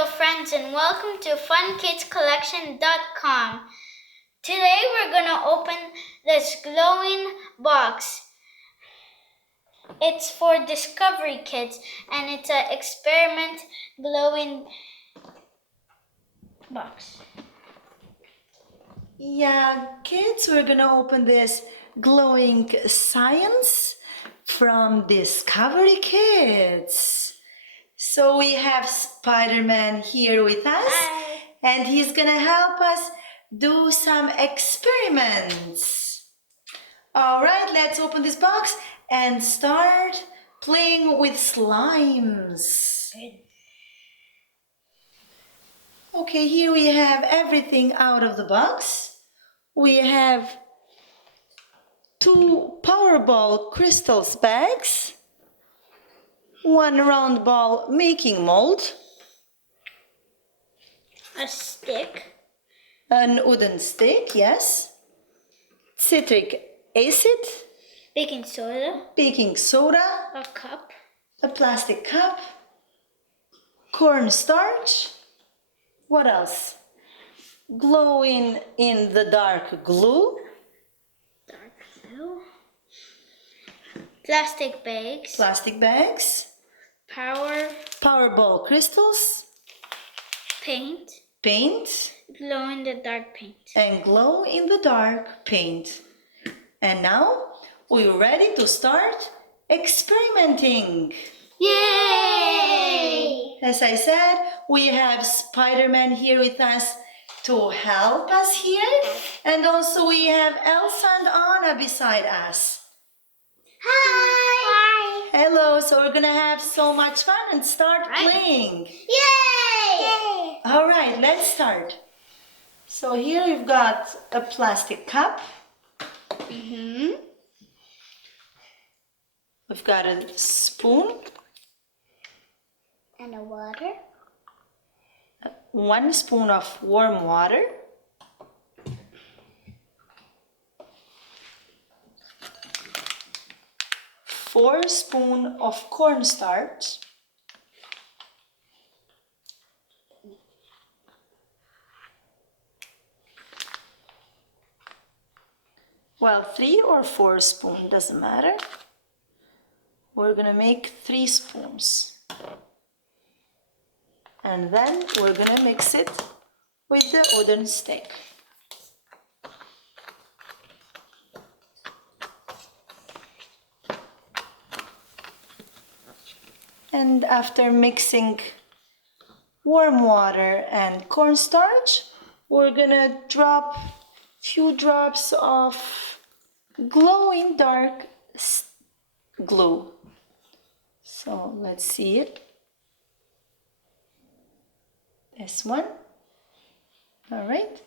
Hello friends and welcome to funkidscollection.com. Today we're going to open this glowing box. It's for Discovery Kids and it's an experiment glowing box. Yeah, kids, we're going to open this glowing science from Discovery Kids. So we have Spiderman here with us. Hi. And he's going to help us do some experiments. All right, let's open this box and start playing with slimes. Okay, here we have everything out of the box. We have 2 Powerball crystals bags, 1 round ball making mold, A stick, an wooden stick, yes, citric acid, baking soda, a cup, a plastic cup, cornstarch, what else? Glowing in the dark glue, plastic bags, Powerball crystals, paint, glow in the dark paint. and glow in the dark paint. And now we're ready to start experimenting. Yay! As I said, we have Spiderman here with us to help us here. And also we have Elsa and Anna beside us. Hi! Hello, so we're gonna have so much fun and start playing. Yay! All right, let's start. So here we've got a plastic cup. We've got a spoon. And a water. 1 spoon of warm water. 4 spoons of cornstarch. Well, 3 or 4 spoons, doesn't matter. We're gonna make 3 spoons. And then we're gonna mix it with the wooden stick. And after mixing warm water and cornstarch, we're gonna drop a few drops of glowing dark glue. So let's see it. This one. All right.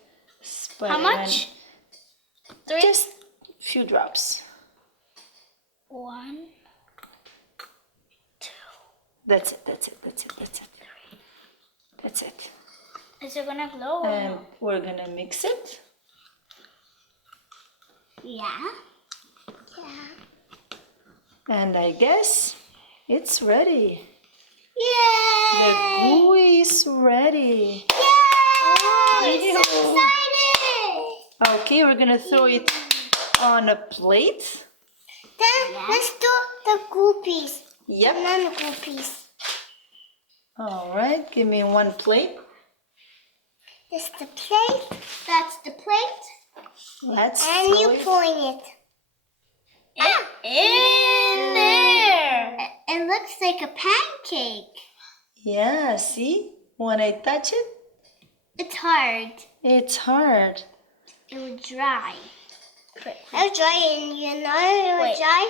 How much? 3? Just a few drops. 1, 2. That's it. That's it. Is it gonna glow or And no? we're gonna mix it. Yeah. And I guess it's ready. Yay! The glue is ready. Yay! So excited! Okay, we're gonna throw it on a plate. Then let's do the groupies. Yep. Banana groupies. All right, give me 1 plate. This the plate. That's the plate. Let's And throw you it. point it. In there. It looks like a pancake. Yeah, see? When I touch it, It's hard. it's hard. It will dry. It'll dry and you know it will dry.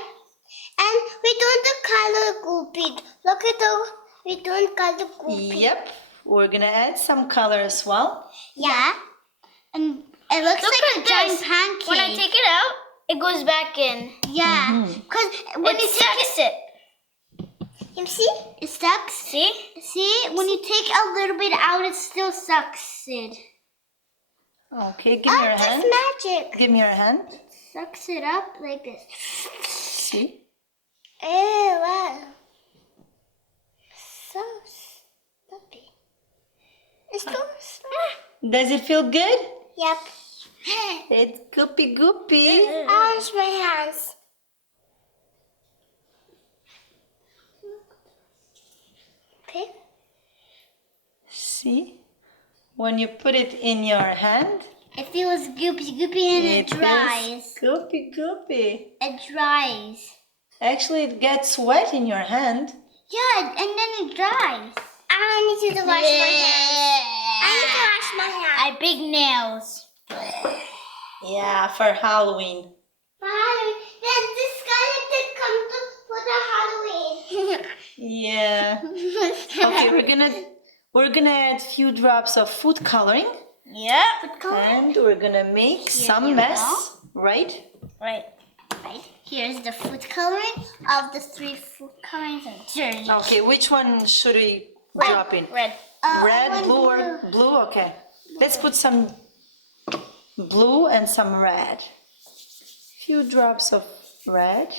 And we're doing the color groupie. Look at we're doing color groupie. Yep, we're gonna add some color as well. Yeah. And it looks like a giant pancake. When I take it out, it goes back in. Yeah. Because when you take it, you see? It sucks. See? When you take a little bit out, it still sucks it. Okay, give me your hand. That's magic. Give me your hand. Sucks it up like this. See? Ew, wow. So stuffy. Does it feel good? Yep. It's goopy goopy. I wash my hands. Okay. See? When you put it in your hand, it feels goopy goopy and it dries. Goopy goopy. It dries. Actually, it gets wet in your hand. Yeah, and then it dries. I need to wash my hands. I need to wash my hands. I have big nails. Yeah, for Halloween. Then the skeleton comes for the Halloween. Yeah. Okay, we're gonna add a few drops of food coloring. Yeah. And we're gonna make some mess, right? Right. Here's the food coloring of the 3 food colorings and detergent. Okay, which one should we drop in? Red. Red, blue, or blue? Okay. Let's put some blue and some red. Few drops of red.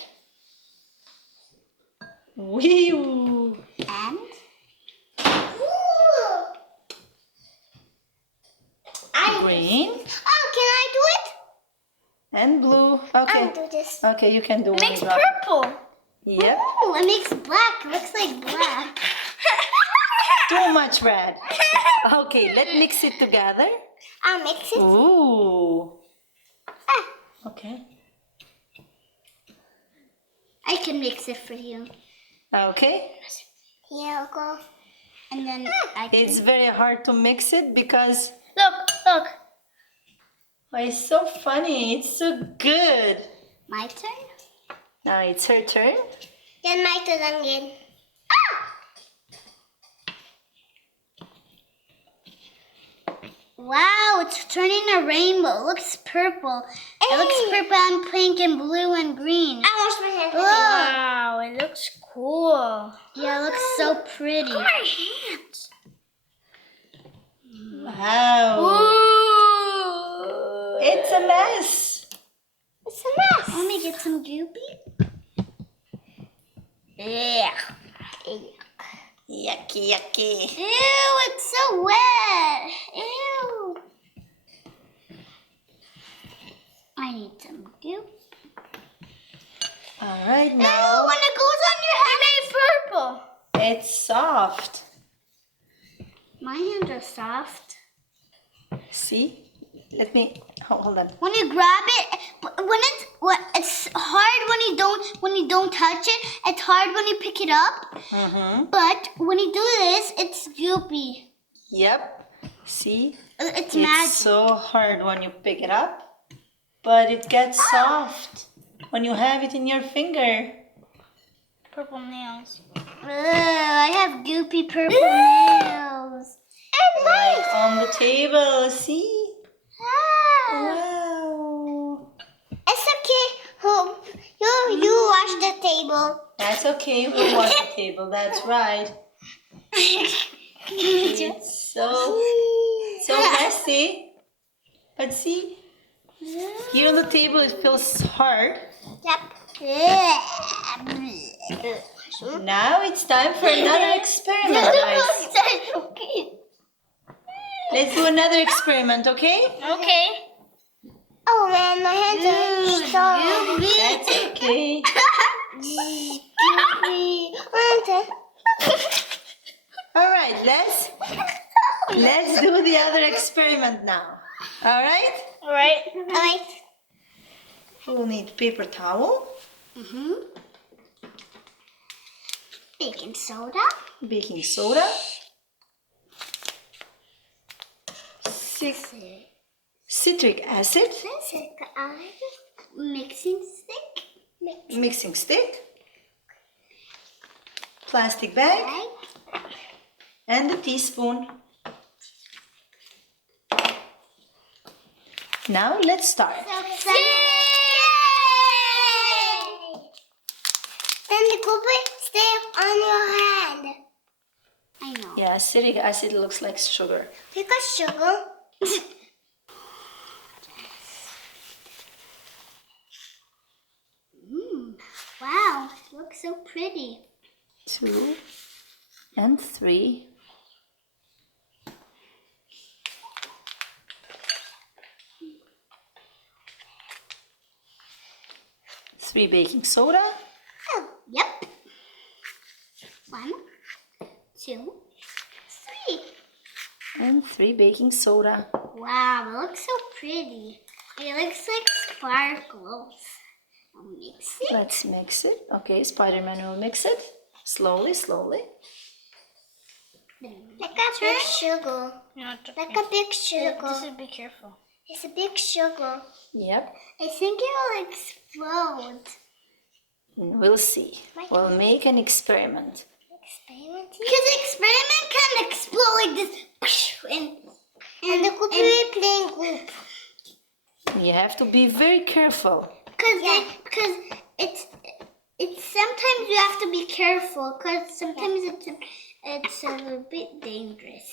Wee-oo. And? Green. Oh, can I do it? And blue. Okay. I'll do this. Okay, you can do it. It makes purple. Yep. Oh, it makes black. It looks like black. Too much red. Okay, let's mix it together. I'll mix it. Ooh. Okay. I can mix it for you. Okay. Here, I'll go. And then I can... It's very hard to mix it because... Look. Oh, it's so funny. It's so good. My turn? Now it's her turn. Then my turn again. Wow, it's turning a rainbow. It looks purple. It looks purple and pink and blue and green. I wash my hands. Wow, it looks cool. Yeah, it looks so pretty. Look at my hands. Wow. Ooh. It's a mess. It's a mess. Let me get some goopy. Yeah. Yucky, yucky. Ew, it's so wet. Ew. I need some goop. All right, Ew, now when it goes on your hand, it's purple. it's soft. My hands are soft. See? Let me hold on. When you grab it, it's hard when you don't touch it. It's hard when you pick it up. Mm-hmm. But when you do this, it's goopy. Yep. See? It's magic. It's so hard when you pick it up, but it gets soft when you have it in your finger. Purple nails. Ugh, I have goopy purple nails. And Right on the table. See? Ah. Wow. It's okay. You wash the table. That's okay. We'll wash the table. That's right. It's so messy. But see, here on the table it feels hard. Yep. Now it's time for another experiment, guys. Let's do another experiment, okay? Okay. Oh man, my hands are so That's okay. All right, let's do the other experiment now. All right? Alright. We'll need paper towel, Baking soda. baking soda, citric acid, Mixing stick. mixing stick, plastic bag, Right. and a teaspoon. Now let's start. Yay! Then the goopy stay on your hand. I know. Yeah, citric acid looks like sugar. Because sugar. Wow, it looks so pretty. 2 and 3. 3 baking soda. Oh, yep. 1, 2, 3. And 3 baking soda. Wow, it looks so pretty. It looks like sparkles. I'll mix it. Let's mix it. Okay, Spiderman will mix it. Slowly, slowly. Like a big sugar. No, Like a big sugar. Just be careful. It's a big sugar. Yep. I think it will explode. We'll see. We'll make an experiment. Experiment? Because experiment can explode like this. And the group will be playing group. You have to be very careful. Because it's sometimes you have to be careful because sometimes it's a little bit dangerous.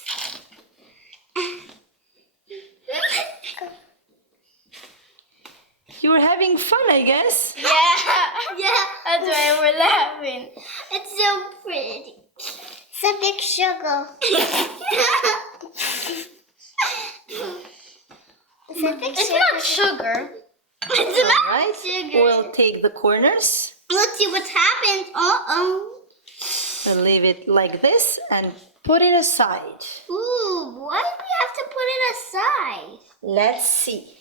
You're having fun, I guess. Yeah. That's why we're laughing. It's so pretty. It's a big sugar. It's not sugar. It's not Alright, sugar. we'll take the corners Let's see what happens. and leave it like this and put it aside. Ooh, why do we have to put it aside? Let's see.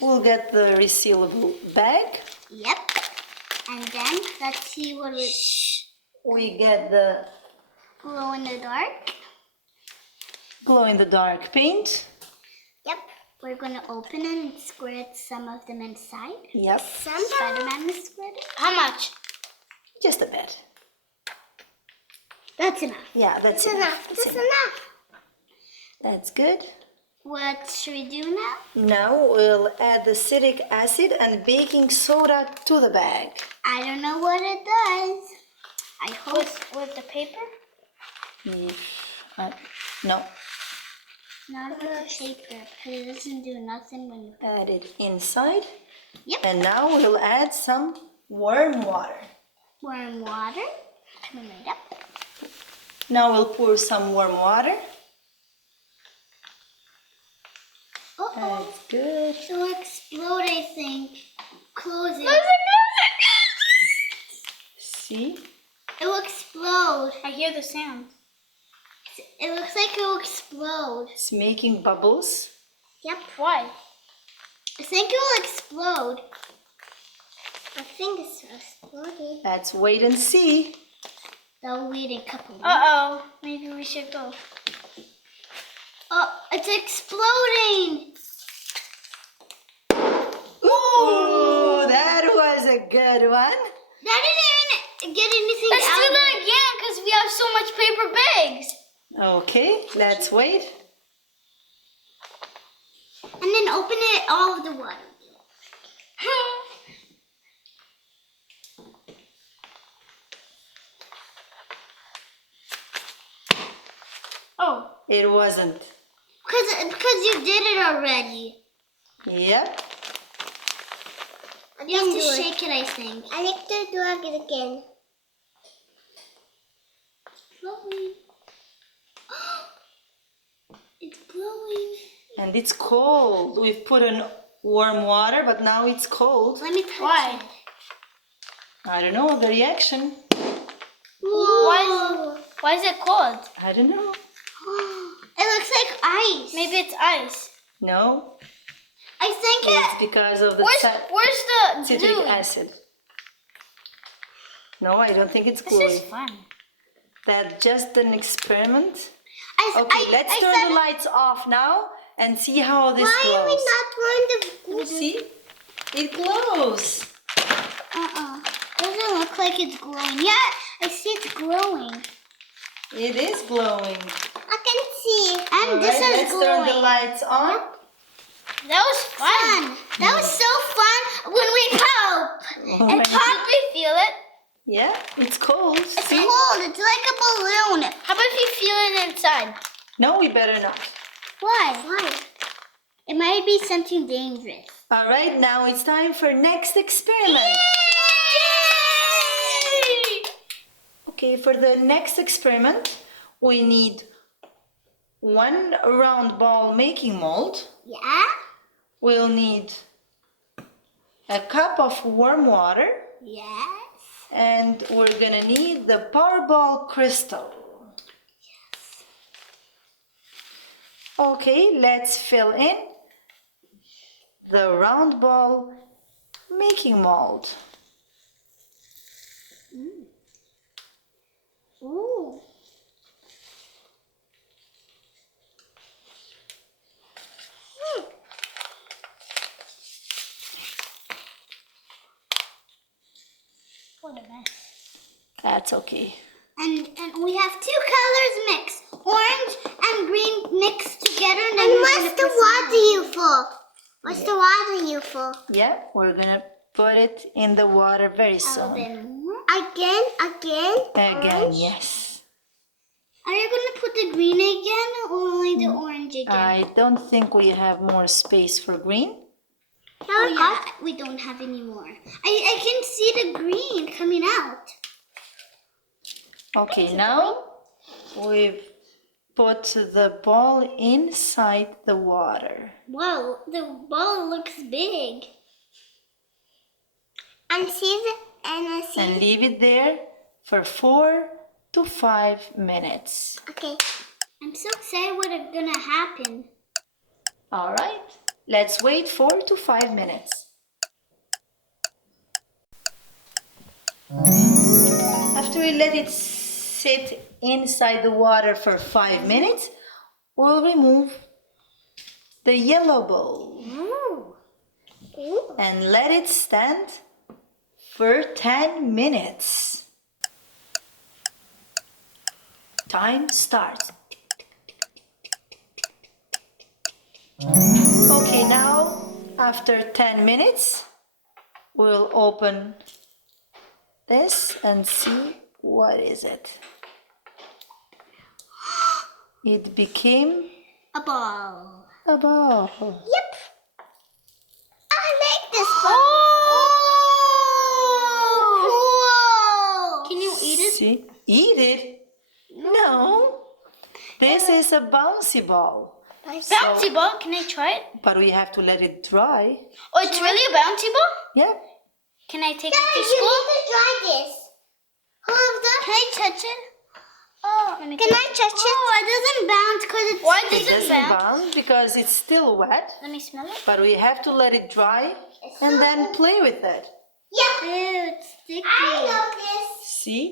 We'll get the resealable bag. Yep. And then let's see what it We get the glow in the dark. glow-in-the-dark paint. Yep. We're gonna open it and squirt some of them inside. Yep, Spiderman is squirted. How much? just a bit. That's enough. Yeah, that's enough. That's enough. That's good. What should we do now? Now we'll add acetic acid and baking soda to the bag. I don't know what it does. I hope. With the paper? No, Not with the paper, because it doesn't do nothing when you add it inside. Yep. And now we'll add some warm water. warm water. Coming right up. Now we'll pour some warm water. Uh-oh. That's good. It will explode, I think. Close it. See? It will explode. I hear the sound. It looks like it will explode. It's making bubbles. Yep. Why? I think it will explode. I think it's exploding. Let's wait and see. They'll wait a couple minutes. Uh-oh. Maybe we should go. Oh, it's exploding. Ooh, that was a good one. That didn't even get anything Let's out do of that it. again because we have so much paper bags. Okay, let's wait. And then open it all of the water. Oh. It wasn't. Because you did it already. Yep. You have to shake it, I think. I like to do it again. Glowing. It's glowing. And it's cold. We've put in warm water, but now it's cold. Let me touch Why? it. I don't know, the reaction. Whoa. Why is it cold? I don't know. It looks like ice. Maybe it's ice. No, I think it's it. because of the Where's the citric glue? acid. No, I don't think it's This glowing. is fun. That's just an experiment. I Okay, let's I turn said the lights off now and see how this Why are we glows. not going to See? It glows. Doesn't look like it's glowing. Yeah, I see it's glowing. It is glowing. I can see. And All this right, is let's glowing. turn the lights on. That was fun. That was so fun when we poop. And Did we feel it? Yeah, it's cold. It's See? cold. It's like a balloon. How about if you feel it inside? No, we better not. Why? It might be something dangerous. All right, now it's time for next experiment. Okay, for the next experiment, we need one round ball making mold. Yeah? We'll need a cup of warm water. Yes. And we're gonna need the Powerball crystal. Yes. Okay, let's fill in the round ball making mold. Ooh. What a mess. That's okay. And we have two colors mixed, orange and green mixed together. And then what's the water you for? What's the water you for? Yeah, we're gonna put it in the water very soon. Again. Again, Orange. yes. Are you gonna put the green again or only the orange again? I don't think we have more space for green. Oh yeah, we don't have any more. I can see the green coming out. Okay, now we've put the ball inside the water. Wow, the ball looks big. And And leave it there for 4 to 5 minutes. Okay. I'm so excited what's gonna happen. All right, let's wait 4 to 5 minutes. After we let it sit inside the water for 5 minutes, we'll remove the yellow bowl and let it stand for 10 minutes. Time starts. Okay, now after 10 minutes, we'll open this and see what is it. It became A ball. a ball. Yep. I like this one. Oh! Can you eat it? See? Eat it? No. This is a bouncy ball. Bouncy ball, can I try it? But we have to let it dry. Oh, it's really a bouncy ball? Yeah. Can I take it to You school? need to try this. Hold on. Can I touch it? Oh, can I touch it? Oh, it doesn't bounce because it's Why It does it doesn't bounce? bounce because it's still wet. Let me smell it. But we have to let it dry and then play with it. Yep. Ew, it's sticky. I know this. See?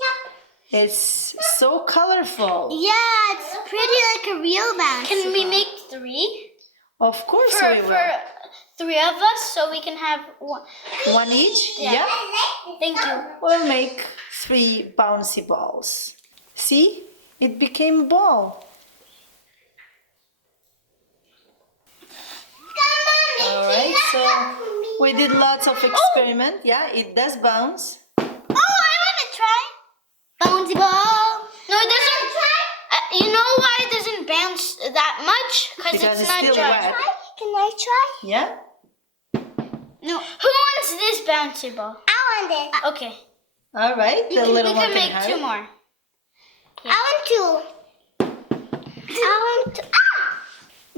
Yep. It's so colorful. Yeah, it's pretty like a real bounce. Can we make 3? Of course For, we will. for 3 of us so we can have one. One each? Yeah. Yeah. Thank you. We'll make 3 bouncy balls. See? It became a ball. Alright, so we did lots of experiment. Yeah, it does bounce. Oh, I want to try. Bouncy ball. No, it doesn't. You know why it doesn't bounce that much? Because Because it's it's not still dry. wet. Can I try? Yeah? No. Who wants this bouncy ball? I want it. Okay. Alright, the We little one can can make have 2 it. more. I want to. I want to.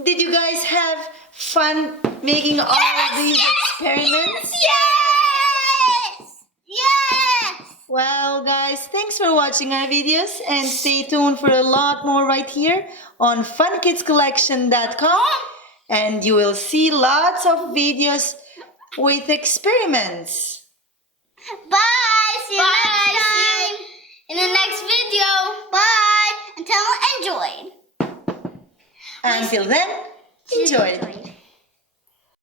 Did you guys have fun making all of these experiments? Yes! Yes! Well, guys, thanks for watching our videos and stay tuned for a lot more right here on funkidscollection.com, and you will see lots of videos with experiments. Bye! See you Bye. next time! In the next video. Bye! Until enjoyed. Until then, enjoy.